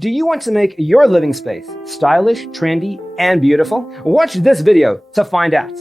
Do you want to make your living space stylish, trendy, and beautiful? Watch this video to find out.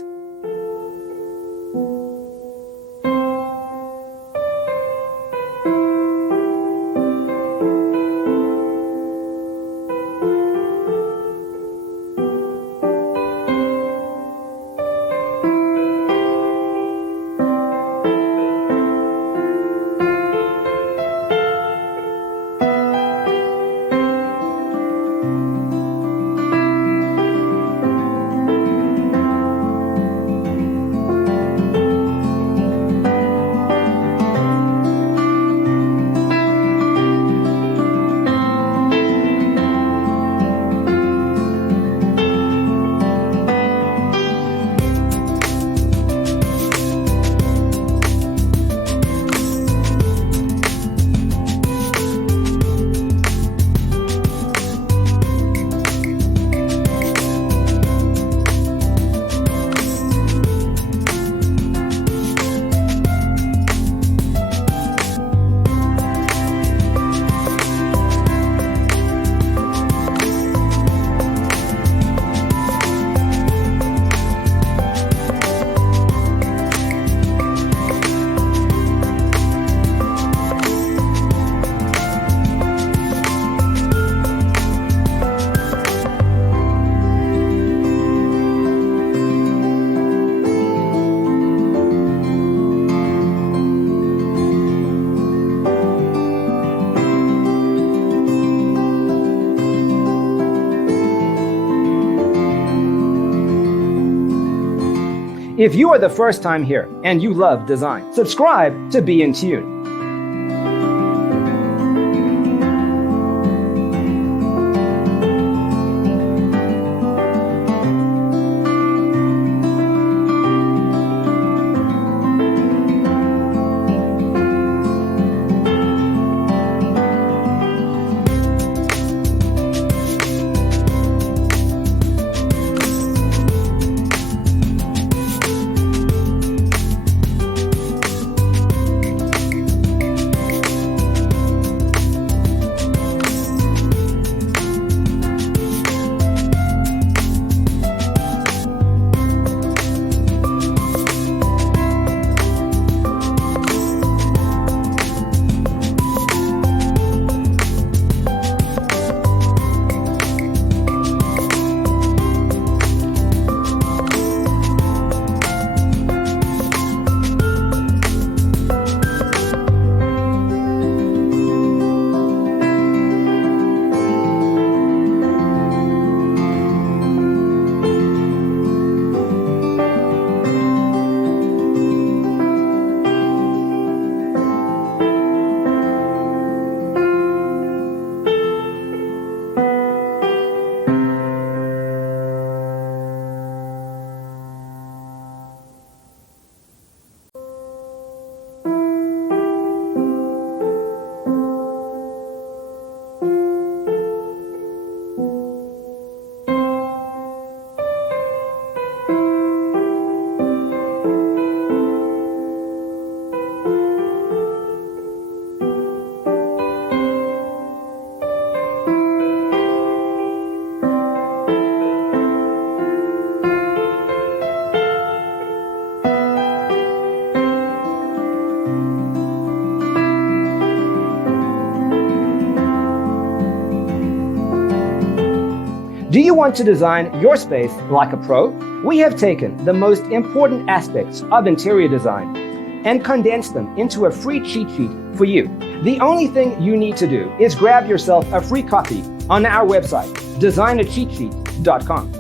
If you are the first time here and you love design, subscribe to Be in Tune. Do you want to design your space like a pro? We have taken the most important aspects of interior design and condensed them into a free cheat sheet for you. The only thing you need to do is grab yourself a free copy on our website, designacheatsheet.com.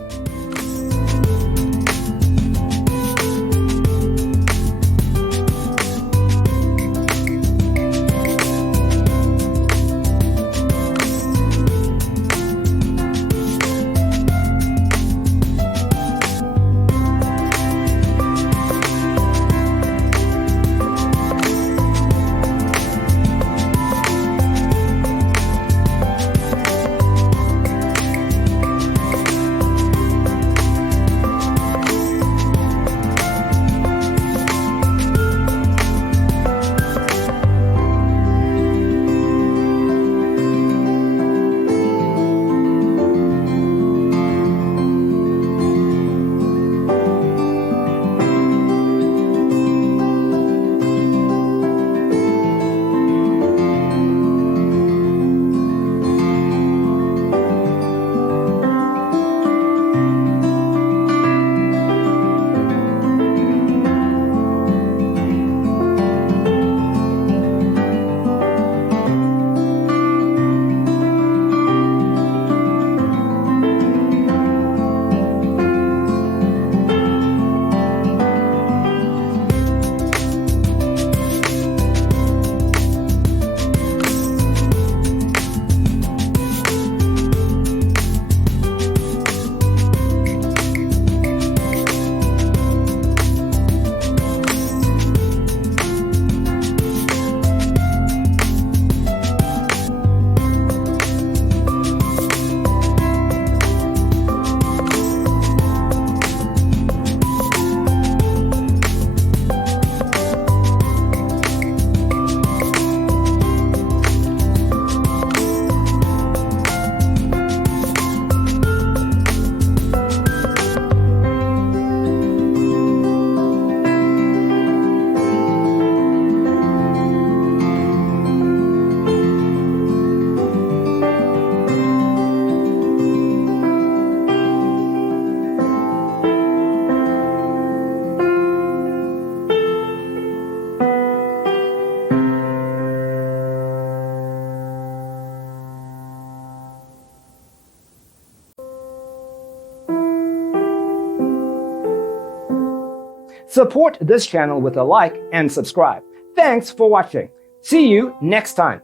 Support this channel with a like and subscribe. Thanks for watching. See you next time.